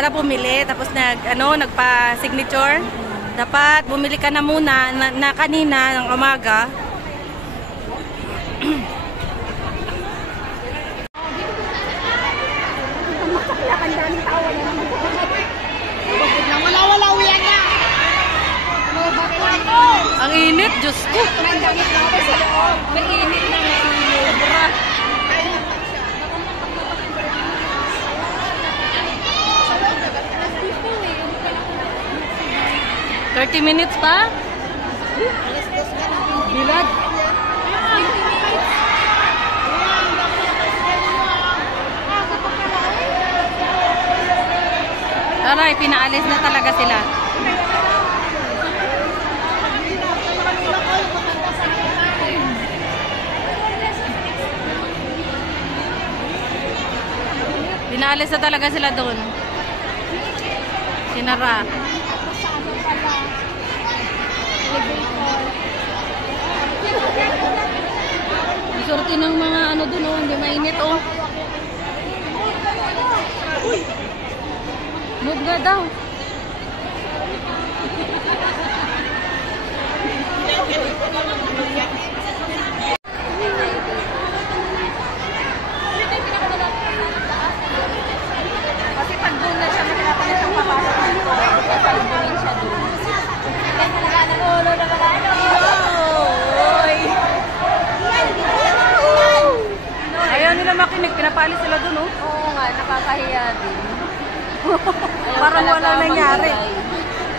ka na bumili, tapos nagpa-signature. Dapat bumili ka na muna na kanina ng umaga. Ang init, Diyos ko. May init na sobra. 30 minutes pa? Bilag. Aray, pinaalis na talaga sila. Pinaalis na talaga sila doon. Sinara. Sorti ng mga ano doon, oh, hindi mainit, oh. Move nga daw. Kasi pag doon na siya, mahirapan na siyang papasok. Pag-doon siya doon. Ayaw nila makinig, pinapalis sila doon, oh. Oo nga, nakakahiya din. Parang wala nangyari.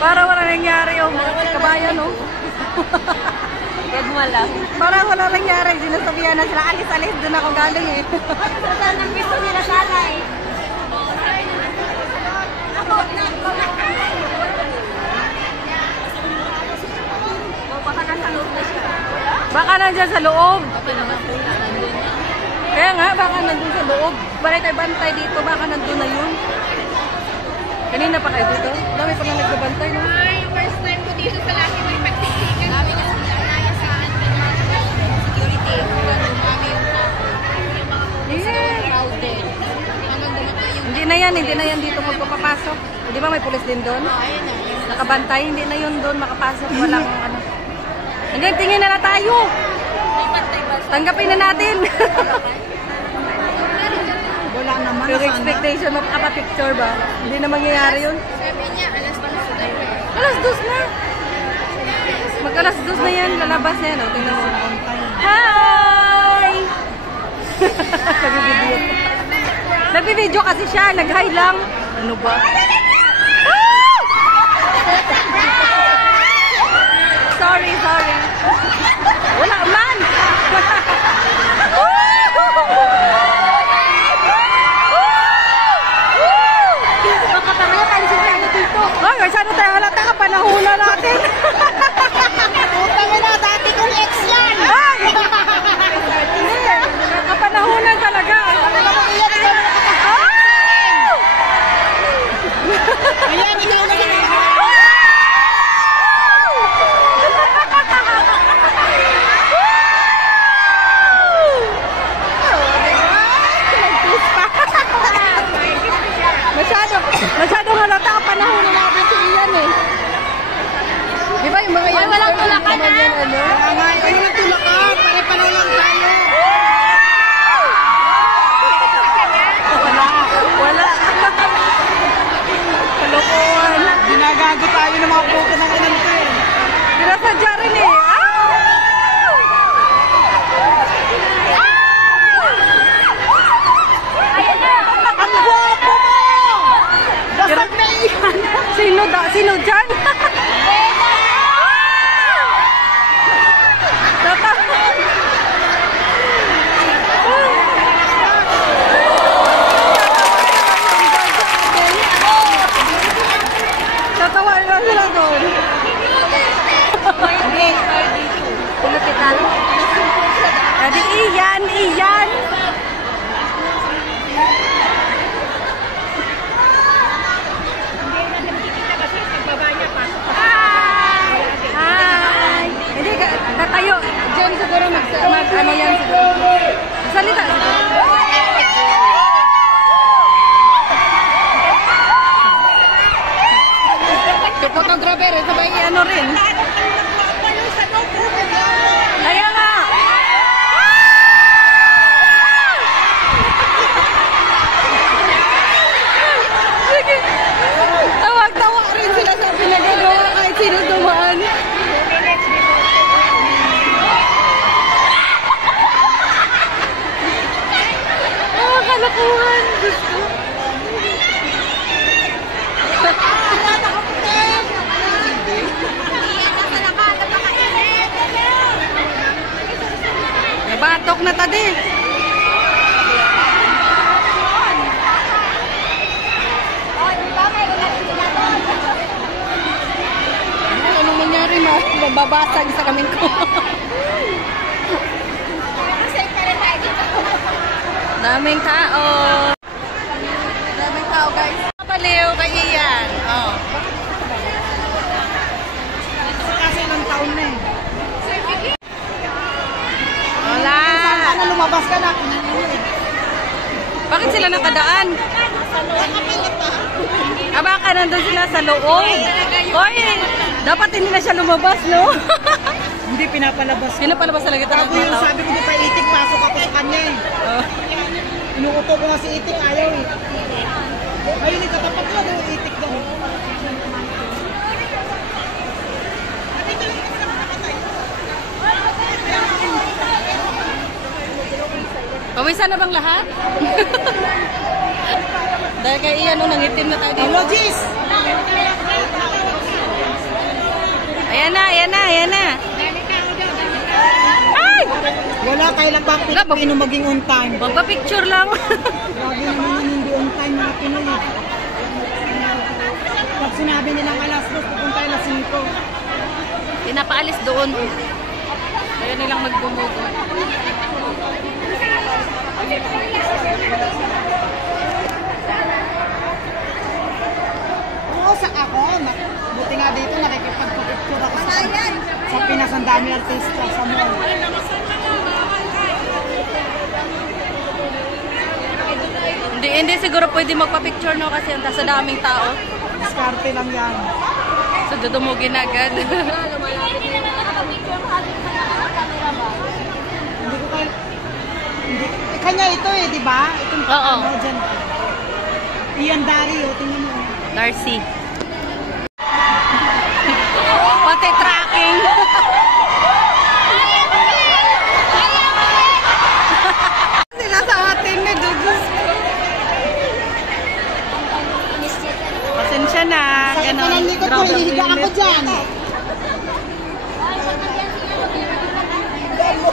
Parang wala nangyari, oh. Mga kabayan, oh. Gagmalang. Parang wala nangyari. Sinasabihan na sila, alis-alis, doon ako galing, eh. Saan ang gusto nila sana, eh. Baka nandiyan sa loob. Kaya nga, baka nandun sa loob. Bantay dito, baka nandun na yun. Kanina pa kayo dito? Dami pa nga nagbabantay, no? Ay, first time ko dito sa Lucky May pagtikikan. Dami na sila nayasaan ng mga security. Crowded. Hindi na yan dito magpapasok. Di ba may pulis din doon? Nakabantay, hindi na yun doon makapasok. Walang ano. Hanggang tingin na tayo. Tanggapin na natin. Wala naman. Yung expectation of picture ba? Hindi na mangyayari yun. Sabi niya, alas 2 na. Alas 2 na. Mag-alas 2 na yan. Lalabas na yan. Tingnan mo. Hi! Nag-video kasi siya. Nag-hi lang. Ano ba? Sorry. Wala man. Baka tayo kalisin tayo dito. Ay, sana tayo halata ka panahuna natin. Utangin na, dati kong ex yan. Ay! Kapanahunan talaga. Ayan, ikaw na rin. Masyadong halata ka panahon na natin si Ian, eh. Di ba yung mga yan? Ay, walang tulakan, ha? Ay, walang tulakan. Pare-pareho lang tayo. Wala. Kalokohan. Ginagago tayo ng mga puto ng inan ko, eh. Pinasadya rin, eh. Sino dyan? Tatawa na sila doon. Pulupitan. Adi, iyan. Hindi na nakikita kasi sa baba niya. pero sabay ano rin. Kaya nga. Sige. Tawag-tawa rin sila sa pinagagawa kahit sino dumaan. Kalakuhan. Gusto. Nabatok na tadi. Anong nangyari, ma? Mababasag sa kaming ko. Daming tao. Daming tao, guys. Paliw kay Ian. Oh. Kasi ilang taon na eh. Wala. Sana lumabas ka na. Bakit sila nakadaan? Baka nandun sila sa loob. Hoy, dapat hindi na siya lumabas, no? Hindi pinapalabas. Pinapalabas talaga ito ng tao. Sabi ko di pa itik, pasok ako sa kanya eh. Inuuto ko nga si itik, ayaw eh. Ayun, ikatapat ko, itik daw. Pawisan na bang lahat? Dahil kay Ian, nangitim na tayo dito. Hello, Jis! Ayan na, ayan na, ayan na. Ay! Wala, kailan ba Pilipino maging on time? Magpa-picture lang. Grabe naman yun, hindi on time mga Pinoy. Pag sinabi nilang alas 2, pupunta alas 5. Pinapaalis doon. Kaya nilang magbumugo. Oo, sa ako. Buti nga dito, nakikipagpapicture ako sa Pinas, ang dami artista sa mall. Hindi siguro pwede magpa-picture, no, kasi ang sa daming tao. Diskarte lang yan. So dudumugin agad. Hindi ko kaya... Kanya ito eh, di ba? Itong Oo. Dyan. Ian Dario, tingnan mo. Darcy. Pati tracking. Sila sa ating na dugos. Pasensya na. Sa kanang likod ko, hihiga ako dyan.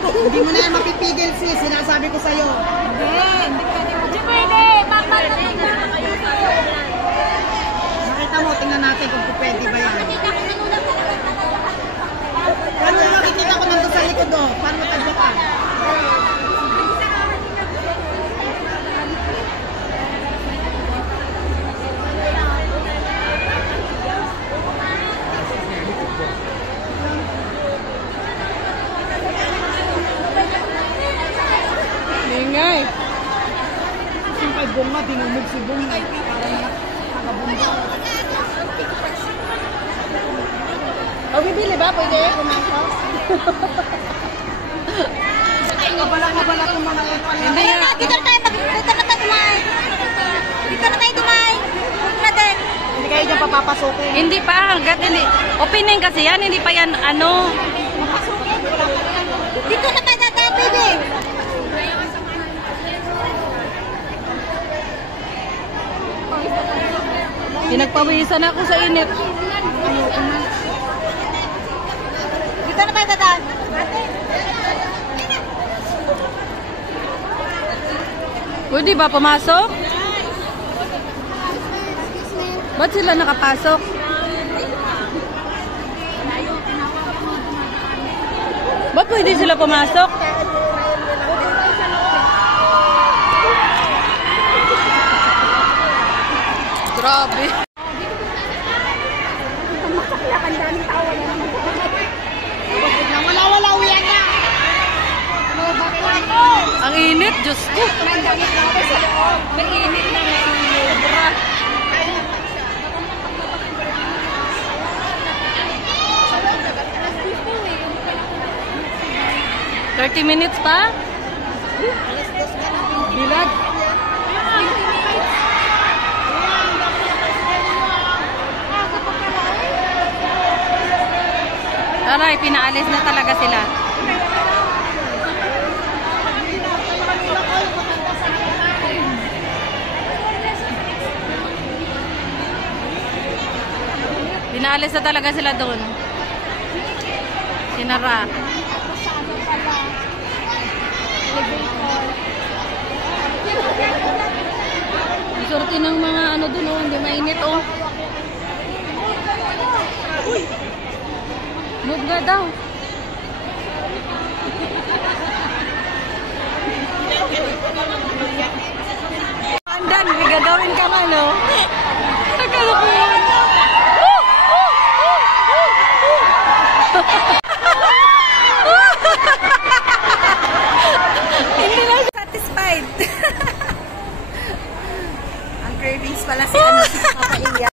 Hindi mo na yan mapipigil sis, sinasabi ko sa'yo. Hindi pwede. Nakita mo, tingnan natin kung pwede ba yan. Paano makikita ko nandun sa likod o? Paano matagwa ka? Ingay. Yung kay Bunga, dinumog si Bunga. Parang nakabunga. O, bibili ba? Pwede kumakas? Kabala-kabala kung mga ito. Hindi nga. Dito na tayo dumay. Dito na tayo dumay. Huwag na din. Hindi kayo dyan papapasukin. Hindi pa, hanggat hindi. Opening kasi yan, hindi pa yan, ano. Dito na tayo dadaan, baby. Pinagpawisan ako sa init. Dito na tayo dadaan. Pwede ba pumasok? Ba't sila nakapasok? Ba't pwede sila pumasok? Grabe. Wala-wala, uwian na. Ang init, Diyos ko. May init na sobra. 30 minutes pa? Bilag. Aray, pinaalis na talaga sila. Pinaalis na talaga sila doon. Sinara. Sorti ng mga ano doon, oh, hindi mainit, oh. Move nga daw. Andan, may gagawin ka na, no? Nagkalukuhan. Hindi na satisfied. Ang cravings pala si ano, Papa Iya.